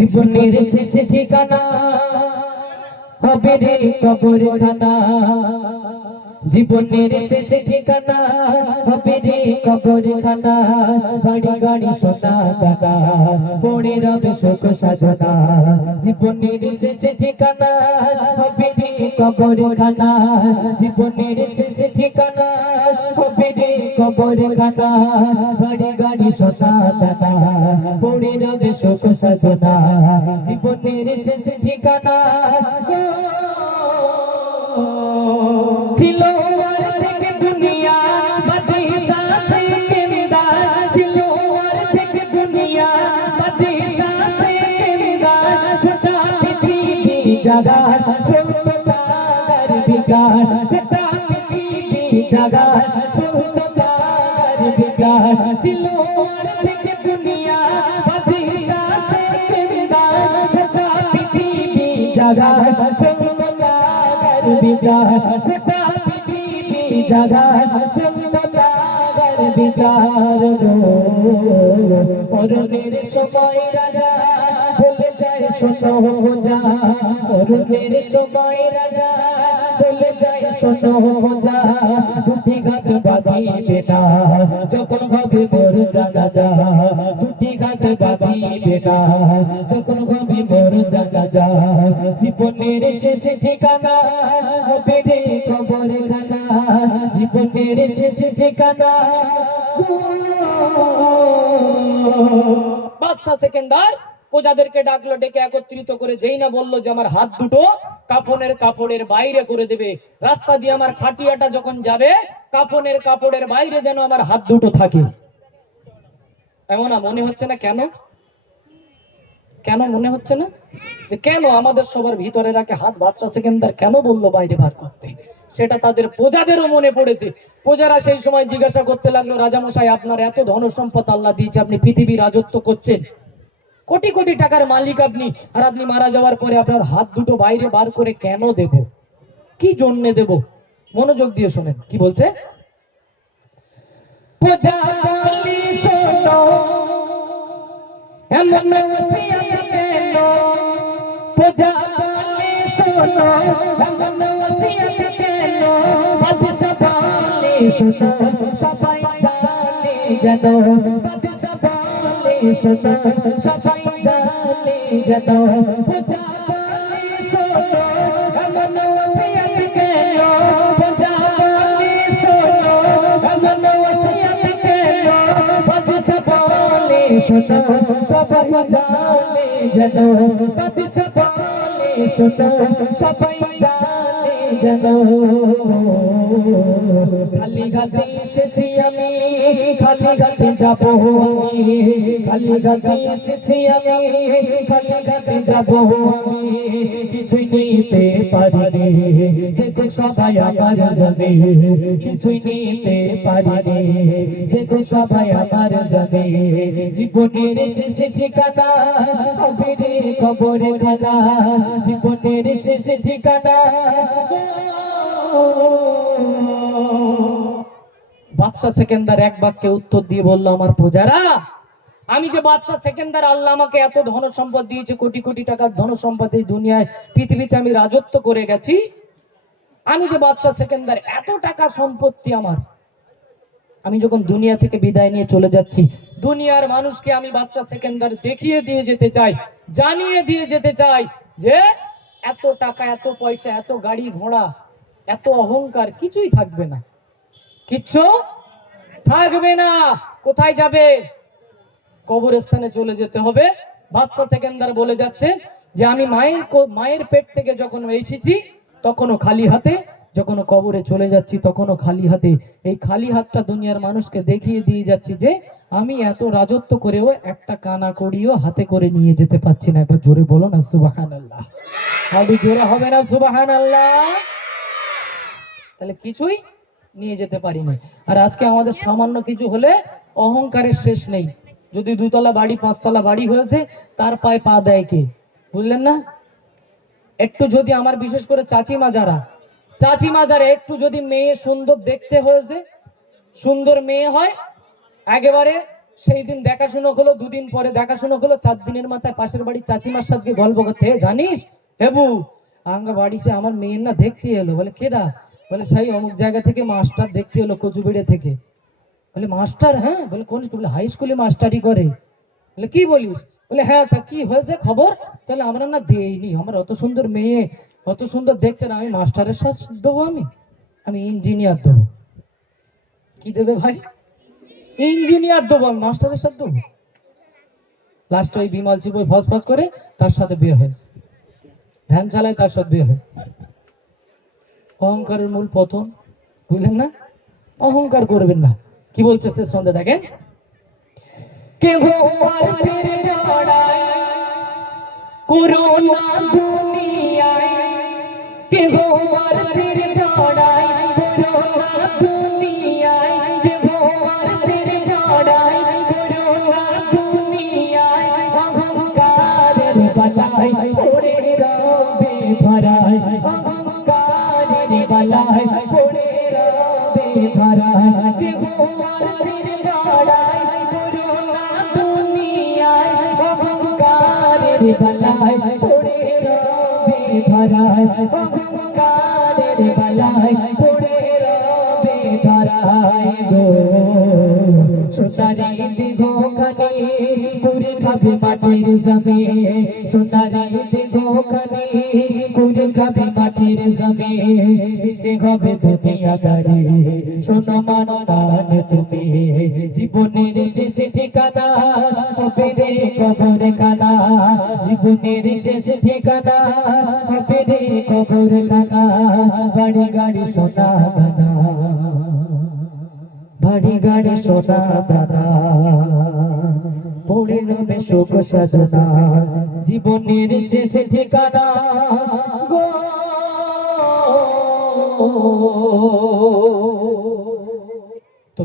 জীবনের শেষ ঠিকানা হবে রে কবরখানা, জীবনের শেষ ঠিকানা হবে রে কবরখানা। বাড়ি গাড়ি সোনা দানা পড়ে রবে শোক সাধনা, জীবনের শেষ ঠিকানা হবে রে কবরখানা, জীবনের শেষ ঠিকানা হবে রে কবরখানা। বাড়ি গাড়ি সোনা দানা পড়ে রবে শোক সাধনা, জীবনের শেষ ঠিকানা ছিল আর থেকে দুনিয়া বাদশা সেকেন্দার, ছিল আর থেকে দুনিয়া বাদশা সেকেন্দার। গোটা পৃথিবী জাগা চলতো তার বিচার, গোটা পৃথিবী জাগা চলতো তার বিচার। ছিল আর থেকে দুনিয়া বাদশা সেকেন্দার, গোটা পৃথিবী জাগা চলতো তার বিচার, গোটা পৃথিবী জাগা চলতো তার বিচার। মরণের সময় রাজা বলে যায় শোনো যা, মরণের সময় রাজা বলে যায় শোনো যা। দুটি ঘাট বাঁধিবে না যখন হবে মোর জানাজা, দুটি ঘাট বাঁধিবে না যখন হবে মোর জানাজা। জীবনের শেষ ঠিকানা হবে রে কবরখানা, জীবনের শেষ ঠিকানা। বাদশা সেকেন্দার প্রজাদেরকে ডাকলো, ডেকে একত্রিত করে যেই না বললো যে আমার হাত দুটো কাফনের কাপড়ের বাইরে করে দেবে, রাস্তা দিয়ে আমার খাটিয়াটা যখন যাবে কাফনের কাপড়ের বাইরে যেন আমার হাত দুটো থাকে। এমন মনে হচ্ছে না কেন? কেন মনে হচ্ছে না যে কেন আমাদের সবার ভিতরে রাখে হাত বাদশা সেকেন্দার কেন বললো বাইরে বার করতে? সেটা তাদের প্রজাদেরও মনে পড়েছে। প্রজারা সেই সময় জিজ্ঞাসা করতে লাগলো, রাজামশাই আপনার এত ধন সম্পদ আল্লাহ দিয়েছে, আপনি পৃথিবী রাজত্ব করছেন, কোটি কোটি টাকার মালিক আপনি, আর আপনি মারা যাওয়ার পরে আপনার হাত দুটো বাইরে বার করে কেন দেব, কি জন্য দেব? মনোযোগ দিয়ে শোনেন কি বলছে। প্রজা বলি শোনো এমন ওসিয়ত কেন, প্রজা বলি শোনো এমন ওসিয়ত কেন। বাদশা বলি শোনো সবাই জানে যেন, বাদশা বলি শোনো সবাই জানে যেন। প্রজা বলি শোনো এমন ওসিয়ত কেন, প্রজা বলি শোনো এমন ওসিয়ত কেন। বাদশা বলি শোনো সবাই জানে যেন, বাদশা বলি শোনো সবাই জানে যেন। খালি ঘাটে এসেছি আমি, খালি ঘাটে যাবো আমি, খালি ঘাটে এসেছি আমি, খালি ঘাটে যাবো আমি। কিছুই নিতে পারিনি দেখো সবাই আমার যাবে, কিছুই নিতে পারিনি দেখো সবাই আমার যাবে। জীবনের শেষ ঠিকানা হবে রে কবরখানা, জীবনের শেষ ঠিকানা। বাদশা সেকেন্দার এক বাক্যে উত্তর দিয়ে বলল, আমার প্রজারা, আমি যে বাদশা সেকেন্দার, আল্লাহ আমাকে এত ধন সম্পদ দিয়েছে, কোটি কোটি টাকার ধন সম্পদ, এই দুনিয়ায় পৃথিবীতে আমি রাজত্ব করে গেছি। আমি যে বাদশা সেকেন্দার, এত টাকা সম্পত্তি আমার, আমি যখন দুনিয়া থেকে বিদায় নিয়ে চলে যাচ্ছি, দুনিয়ার মানুষকে আমি বাদশা সেকেন্দার দেখিয়ে দিয়ে যেতে চাই, জানিয়ে দিয়ে যেতে চাই যে এত টাকা, এত পয়সা, এত গাড়ি ঘোড়া, এত অহংকার কিছুই থাকবে না, কিচ্ছু থাকবে না। কোথায় যাবে? কবরস্থানে চলে যেতে হবে। বাদশা সেকেন্দার বলে যাচ্ছে যে আমি মায়ের পেট থেকে যখন এসেছি তখনও খালি হাতে, যখন কবরে চলে যাচ্ছি তখনও খালি হাতে। এই খালি হাতটা দুনিয়ার মানুষকে দেখিয়ে দিয়ে যাচ্ছি যে আমি এত রাজত্ব করেও একটা কানা কড়িও হাতে করে নিয়ে যেতে পারছি না। একবার জোরে বলো না সুবহানাল্লাহ। আরো জোরে হবে না সুবহানাল্লাহ? তাহলে কিছুই নিয়ে যেতে পারিনি। আর আজকে আমাদের সামান্য কিছু হলে অহংকারের শেষ নেই। যদি দুতলা বাড়ি, পাঁচতলা বাড়ি হয়েছে, তার পায়ে পা দেয় কে? বুঝলেন না? একটু যদি আমার বিশেষ করে চাচিমা যারা একটু যদি মেয়ে সুন্দর দেখতে হয়েছে, সুন্দর মেয়ে হয়, একেবারে সেই দিন দেখাশোনা হলো, দুদিন পরে দেখাশোনা হলো, 4 দিনের মাথায় পাশের বাড়ির চাচিমার সাথে গল্প করতে, জানিস হেবু আমার বাড়িতে আমার মেয়ের না দেখতে এলো। বলে কেডা? বলে সেই অমুক জায়গা থেকে মাস্টার দেখতে এলো, কচুবিড়ে থেকে। বলে মাস্টার? হ্যাঁ। বলে কোন স্কুলে? হাই স্কুলে মাস্টারি করে। বলে কি বলিস? বলে হ্যাঁ। তা কি হয়েছে খবর? তাহলে আমরা না দেইনি, আমার অত সুন্দর মেয়ে, অত সুন্দর দেখতে না, আমি মাস্টারের সাথে দেবো, আমি ইঞ্জিনিয়ার দেবো। কি দেবে ভাই? ইঞ্জিনিয়ার দেবো, আমি মাস্টারের সাথে দেবো? লাস্ট ওই বিমল ছিল ফস ফস করে তার সাথে বিয়ে হয়েছে, ভ্যান চালায় তার সাথে বিয়ে হয়েছে। অহংকারের মূল পতন, বুঝলেন না? অহংকার করবেন না। কি বলছে শেষ সন্ধ্যে দেখেন, কে গো আর তেরে লড়াই করো না দুনিয়ায়, কে গো আর তেরে লড়াই করো না দুনিয়ায়, কে গো আর তেরে লড়াই করো না দুনিয়ায়, অহংকারের বালাই পড়ে রবে ভরায়, অহংকারের বালাই পড়ে রবে ভরায়, কে গো আর তেরে লড়াই করো না দুনিয়ায়, অহংকারের বালাই পড়ে রবে ভরায়, অহংকারের বালাই পড়ে রবে ভরায় গো। সোনারি দিগো খানে পুরে খাবে মাটির জমি, সোনারি দিগো খানে পুরে খাবে মাটির জমি, নিচে হবে দুনিয়াদারি শোনো মানদান তুমি, জীবনের শেষ ঠিকানা হবে রে কবর খানা, জীবনের শেষ ঠিকানা হবে রে কবর খানা, বাড়ি গাড়ি সোনা দানা, বাড়ি গাড়ি সোনা দানা, পড়ে রবে শোক সাজনা, জীবনের শেষ ঠিকানা গো। তো